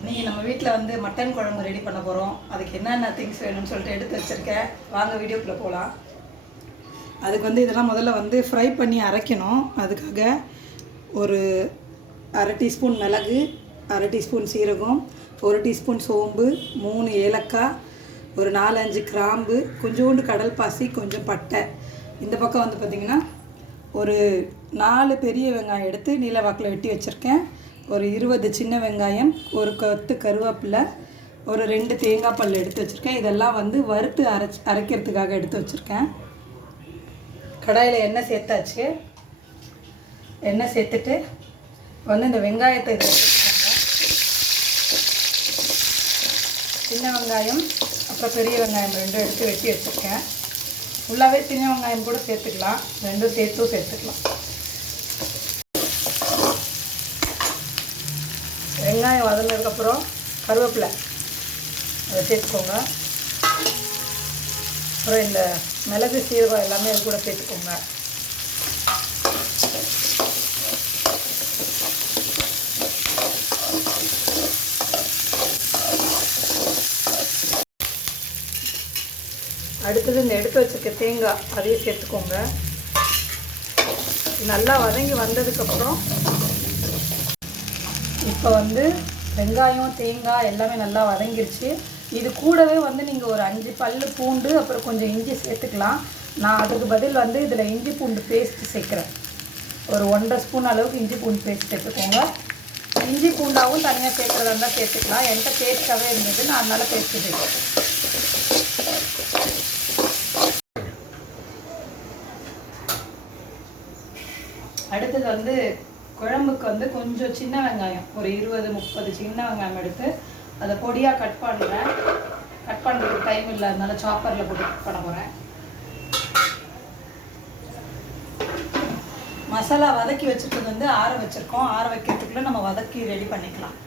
இன்னைக்கு நம்ம வீட்டில் வந்து மட்டன் குழம்பு ரெடி பண்ண போகிறோம் அதுக்கு என்னென்ன திங்ஸ் வேணும்னு சொல்லிட்டு எடுத்து வச்சுருக்கேன். வாங்க வீடியோக்குள்ளே போகலாம் அதுக்கு வந்து இதெல்லாம் முதல்ல வந்து ஃப்ரை பண்ணி அரைக்கணும். அதுக்காக ஒரு அரை டீஸ்பூன் மிளகு அரை டீஸ்பூன் சீரகம் ஒரு டீஸ்பூன் சோம்பு மூணு ஏலக்காய் ஒரு நாலஞ்சு கிராம்பு கொஞ்சோண்டு கடல் பாசி கொஞ்சம் பட்டை. இந்த பக்கம் வந்து பார்த்திங்கன்னா ஒரு நாலு பெரிய வெங்காயம் எடுத்து நீல வாக்கில் வெட்டி வச்சுருக்கேன். ஒரு இருபது சின்ன வெங்காயம் ஒரு கொத்து கருவேப்பிலை ஒரு ரெண்டு தேங்காய் பல் எடுத்து வச்சுருக்கேன். இதெல்லாம் வந்து வறுத்து அரைச்சி அரைக்கிறதுக்காக எடுத்து வச்சுருக்கேன். கடாயில் எண்ணெய் சேர்த்தாச்சு. எண்ணெய் சேர்த்துட்டு வந்து இந்த வெங்காயத்தை இதில் சின்ன வெங்காயம் அப்புறம் பெரிய வெங்காயம் ரெண்டும் எடுத்து வெட்டி வச்சுருக்கேன். ஃபுல்லாகவே சின்ன வெங்காயம் கூட சேர்த்துக்கலாம். ரெண்டும் சேர்த்தும் சேர்த்துக்கலாம். வெங்காயம் வதங்கினதுக்கப்புறம் கருவேப்பிலை. அதை சேர்த்துக்கோங்க. அப்புறம் இந்த மிளகு சீரகம் எல்லாமே அது கூட சேர்த்துக்கோங்க. அடுத்தது இந்த எடுத்து வச்சுருக்க தேங்காய் அதையும் சேர்த்துக்கோங்க. நல்லா வதங்கி வந்ததுக்கப்புறம் இப்போ வந்து வெங்காயம் தேங்காய் எல்லாமே நல்லா வதங்கிருச்சு. இது கூடவே வந்து நீங்கள் ஒரு அஞ்சு பல் பூண்டு அப்புறம் கொஞ்சம் இஞ்சி சேர்த்துக்கலாம். நான் அதுக்கு பதில் வந்து இதில் இஞ்சி பூண்டு பேஸ்ட் சேர்க்குறேன். ஒரு ஒன்றரை ஸ்பூன் அளவுக்கு இஞ்சி பூண்டு பேஸ்ட் சேர்த்துக்கோங்க. இஞ்சி பூண்டாவும் தனியாக சேர்க்குறதா இருந்தால் சேர்த்துக்கலாம். என்கிட்ட பேஸ்ட்டாகவே இருந்தது. நான் அதனால் பேஸ்ட் சேர்க்குறேன் அடுத்தது வந்து குழம்புக்கு வந்து கொஞ்சம் சின்ன வெங்காயம் ஒரு இருபது முப்பது சின்ன வெங்காயம் எடுத்து அதை பொடியாக கட் பண்ணுறேன் கட் பண்ணுறதுக்கு டைம் இல்லை அதனால சாப்பரில் போட்டு கட் பண்ண போகிறேன் மசாலா வதக்கி வச்சுட்டு வந்து ஆற வச்சுருக்கோம். ஆற வைக்கிறதுக்குள்ளே நம்ம வதக்கி ரெடி பண்ணிக்கலாம்.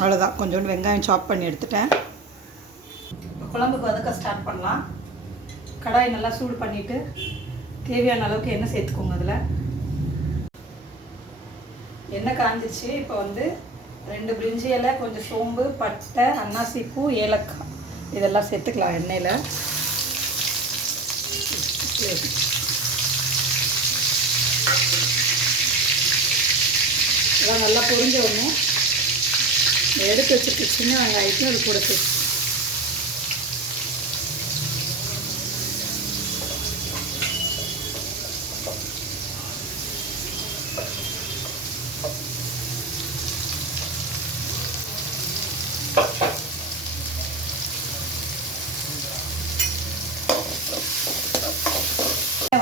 அவ்வளோதான் கொஞ்சோண்டு வெங்காயம் சாப் பண்ணி எடுத்துட்டேன். குழம்புக்கு வதக்க ஸ்டார்ட் பண்ணலாம். கடாய் நல்லா சூடு பண்ணிவிட்டு தேவையான அளவுக்கு எண்ணெய் சேர்த்துக்கோங்க அதில். எண்ணெய் காஞ்சிச்சு இப்போ வந்து ரெண்டு பிரிஞ்சி இலை கொஞ்சம் சோம்பு பட்டை அன்னாசி பூ ஏலக்காய். இதெல்லாம் சேர்த்துக்கலாம் எண்ணெயில். இதெல்லாம் நல்லா பொரிஞ்ச உடனே எடுத்து வச்சுருக்க. சின்ன வெங்காயத்தையும் அது கொடுத்து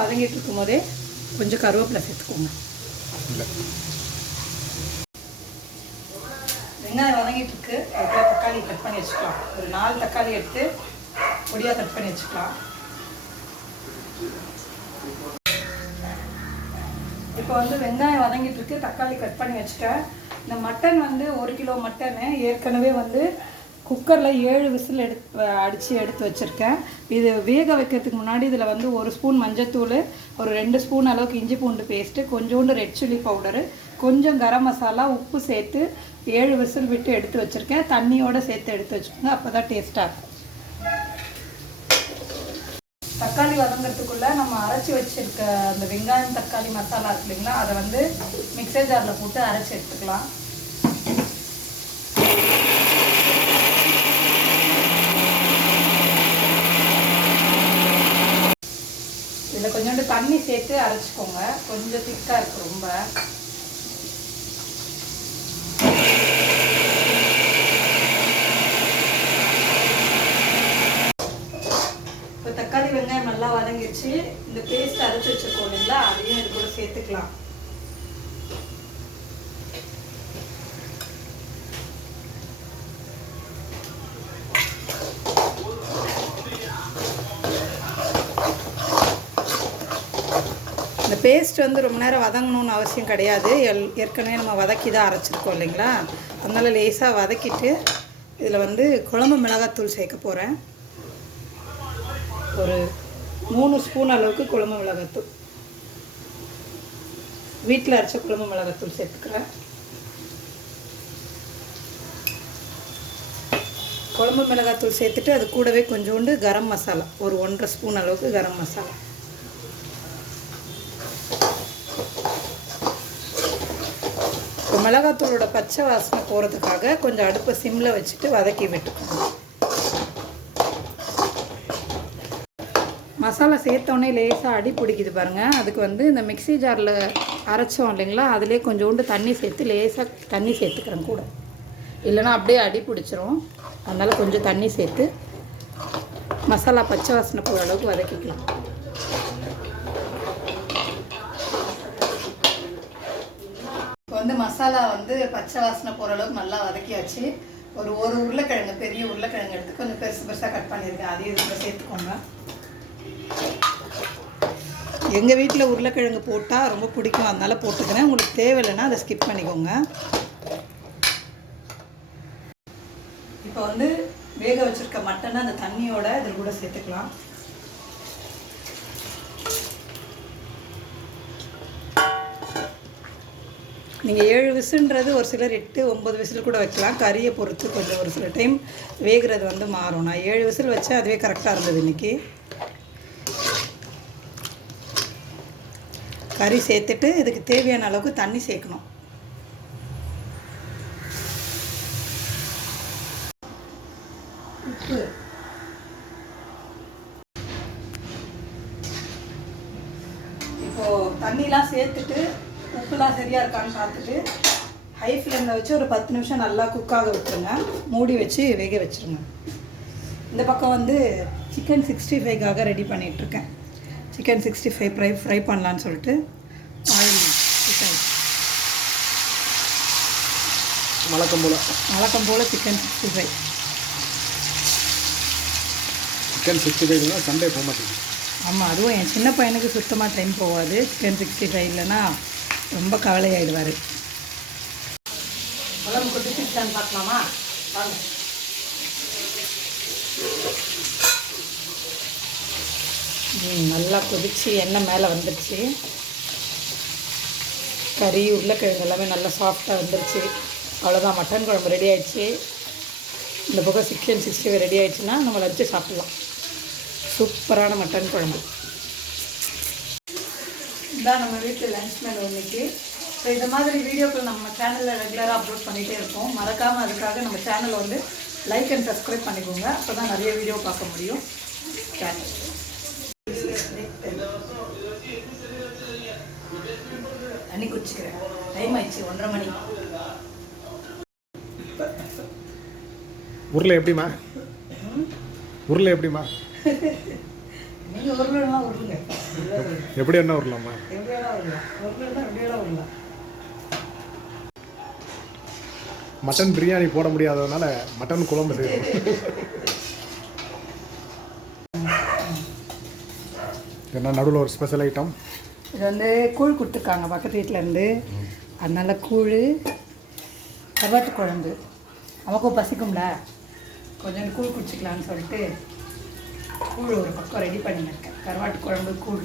வதங்கிட்டு இருக்கும் போதே கொஞ்சம் கருவேப்பிலை சேர்த்துக்கோங்க. வெங்காயம் வதங்கிட்டு இருக்கு அதுக்குள்ள தக்காளி கட் பண்ணி வச்சுக்கலாம். ஒரு நாலு தக்காளி எடுத்து பொடியாக கட் பண்ணி வச்சுக்கலாம். இப்போ வந்து வெங்காயம் வதங்கிட்டு இருக்கு தக்காளி கட் பண்ணி வச்சுட்டேன். இந்த மட்டன் வந்து ஒரு கிலோ மட்டனு ஏற்கனவே வந்து குக்கரில் ஏழு விசில் எடுத்து அடித்து எடுத்து வச்சுருக்கேன். இது வேக வைக்கிறதுக்கு முன்னாடி இதில் வந்து ஒரு ஸ்பூன் மஞ்சத்தூள் ஒரு ரெண்டு ஸ்பூன் அளவுக்கு இஞ்சி பூண்டு பேஸ்ட்டு கொஞ்சோண்டு ரெட் சில்லி பவுடரு கொஞ்சம் கரம் மசாலா உப்பு சேர்த்து ஏழு விசில் விட்டு எடுத்து வச்சுருக்கேன். தண்ணியோடு சேர்த்து எடுத்து வச்சுக்கோங்க அப்போ தான் டேஸ்ட்டாக இருக்கும். தக்காளி வதங்கிறதுக்குள்ளே நம்ம அரைச்சி வச்சுருக்க அந்த வெங்காயம் தக்காளி மசாலா இருக்கு இல்லைங்களா அதை வந்து மிக்சர் ஜாரில் போட்டு அரைச்சி எடுத்துக்கலாம். இதில் கொஞ்சோண்டு தண்ணி சேர்த்து அரைச்சிக்கோங்க. கொஞ்சம் திக்காக இருக்குது ரொம்ப இப்போ தக்காளி வெங்காயம் நல்லா இந்த பேஸ்ட் அரைச்சி வச்சிருக்கோம் இல்லைங்களா? அதையும் இது கூட சேர்த்துக்கலாம். இந்த பேஸ்ட் வந்து ரொம்ப நேரம் வதங்கணும்னு அவசியம் கிடையாது. எல் ஏற்கனவே நம்ம வதக்கி தான் அரைச்சிருக்கோம் இல்லைங்களா? அதனால் லேசாக வதக்கிட்டு இதில் வந்து குழம்பு மிளகாத்தூள் சேர்க்க போகிறேன் ஒரு மூணு ஸ்பூன் அளவுக்கு குழம்பு மிளகாத்தூள். வீட்டில் அரைச்ச குழம்பு மிளகாத்தூள் சேர்த்துக்கிறேன். குழம்பு மிளகாத்தூள் சேர்த்துட்டு அது கூடவே கொஞ்சோண்டு கரம் மசாலா ஒரு ஒன்றரை ஸ்பூன் அளவுக்கு கரம் மசாலா. இப்போ மிளகாத்தூளோட பச்சை வாசனை போகிறதுக்காக கொஞ்சம் அடுப்பை சிம்மில் வச்சுட்டு வதக்கி விட்டுக்கணும் மசாலா சேர்த்தோடனே லேசாக அடி பிடிக்குது பாருங்கள் அதுக்கு வந்து இந்த மிக்ஸி ஜாரில் அரைச்சோம் இல்லைங்களா? அதிலே கொஞ்சோண்டு தண்ணி சேர்த்து லேசாக தண்ணி சேர்த்துக்கிறேன் கூட. இல்லைன்னா அப்படியே அடி பிடிச்சிரும். அதனால் கொஞ்சம் தண்ணி சேர்த்து மசாலா பச்சை வாசனை போகிற அளவுக்கு வதக்கிக்கலாம். இப்போ வந்து மசாலா வந்து பச்சை வாசனை போகிற அளவுக்கு நல்லா வதக்கியாச்சு. ஒரு ஒரு உருளைக்கிழங்கு பெரிய உருளைக்கிழங்கு எடுத்து கொஞ்சம் பெருசு பெருசாக கட் பண்ணியிருக்கேன். அதையும் இதில் சேர்த்துக்கோங்க. எங்கள் வீட்டில் உருளைக்கிழங்கு போட்டால் ரொம்ப பிடிக்கும். அதனால் போட்டுக்கிறேன். உங்களுக்கு தேவையில்லைன்னா அதை ஸ்கிப் பண்ணிக்கோங்க. இப்போ வந்து வேக வச்சிருக்க மட்டனை அந்த தண்ணியோட இதில் கூட சேர்த்துக்கலாம். நீங்கள் ஏழு விசுன்றது ஒரு சிலர் எட்டு ஒம்பது விசில் கூட வைக்கலாம். கறியை பொறுத்து கொஞ்சம் ஒரு சில டைம் வேகிறது வந்து மாறும். நான் ஏழு விசில் வச்சேன் அதுவே கரெக்டாக இருந்தது இன்றைக்கி கறி சேர்த்துட்டு இதுக்கு தேவையான அளவுக்கு தண்ணி சேர்க்கணும். உப்பு. இப்போது தண்ணிலாம் சேர்த்துட்டு உப்புலாம் சரியாக இருக்கான்னு பார்த்துட்டு ஹை ஃப்ளேமில் வச்சு ஒரு பத்து நிமிஷம் நல்லா குக்காக விட்டுருங்க. மூடி வச்சு வேக வச்சுருங்க. இந்த பக்கம் வந்து சிக்கன் சிக்ஸ்டி ஃபைவ்க்காக ரெடி பண்ணிகிட்ருக்கேன் chicken sixty five fry fry பண்ணலான்னு சொல்லிட்டு ஆயில் சிக்கன் வழக்கம் போல். வழக்கம் போல் chicken sixty five chicken sixty ஃபைவ்னா Sunday போக மாட்டேங்குது. ஆமாம் அதுவும் என் சின்ன பையனுக்கு சுத்தமாக டைம் போகாது. சிக்கன் சிக்ஸ்டி ஃபைவ் இல்லைன்னா ரொம்ப கவலையாயிடுவார். குழம்பு பார்க்கலாமா? வாங்க. நல்லா கொதிச்சு எண்ணெய் மேலே வந்துடுச்சு கறி உருளைக்கிழங்கு எல்லாமே நல்லா சாஃப்டாக வந்துருச்சு. அவ்வளோதான் மட்டன் குழம்பு ரெடி ஆயிடுச்சு. இந்த பக்கம் சிக்கன் சிக்ஸ்டி ஃபைவ் ரெடி ஆயிடுச்சுன்னா நம்ம லஞ்சு சாப்பிட்லாம். சூப்பரான மட்டன் குழம்பு. இதான் நம்ம வீட்டில் லஞ்ச் மெனு இன்னைக்கு. ஸோ இந்த மாதிரி வீடியோக்கள் நம்ம சேனலில் ரெகுலராக அப்லோட் பண்ணிகிட்டே இருக்கோம் மறக்காமல் அதுக்காக நம்ம சேனலை வந்து லைக் அண்ட் சப்ஸ்கிரைப் பண்ணிக்கோங்க. அப்போ தான் நிறைய வீடியோ பார்க்க முடியும். சேனல் டைம் ஆயிடுச்சு ஒன்றரை மணி. உருளை எப்படிம்மா? உருளை நீங்கள் உருளுங்க. எப்படி என்ன உருளாம்மா. எப்படியெல்லாம் உருளலாம். உருளைலாம் எப்படியெல்லாம் உருளலாம். மட்டன் பிரியாணி போட முடியாததுனால மட்டன் குழம்பு செய்யணும் என்ன நடுவில் ஒரு ஸ்பெஷல் ஐட்டம் இது வந்து கூழ் கொடுத்துருக்காங்க பக்கத்து வீட்டில் இருந்து. அதனால் கூழ் கருவாட்டு குழம்பு. நமக்கும் பசிக்கும்ல? கொஞ்சம் கூழ் குடிச்சிக்கலான்னு சொல்லிட்டு கூழ் ஒரு பக்கம் ரெடி பண்ணியிருக்கேன் கருவாட்டு குழம்பு கூழ்.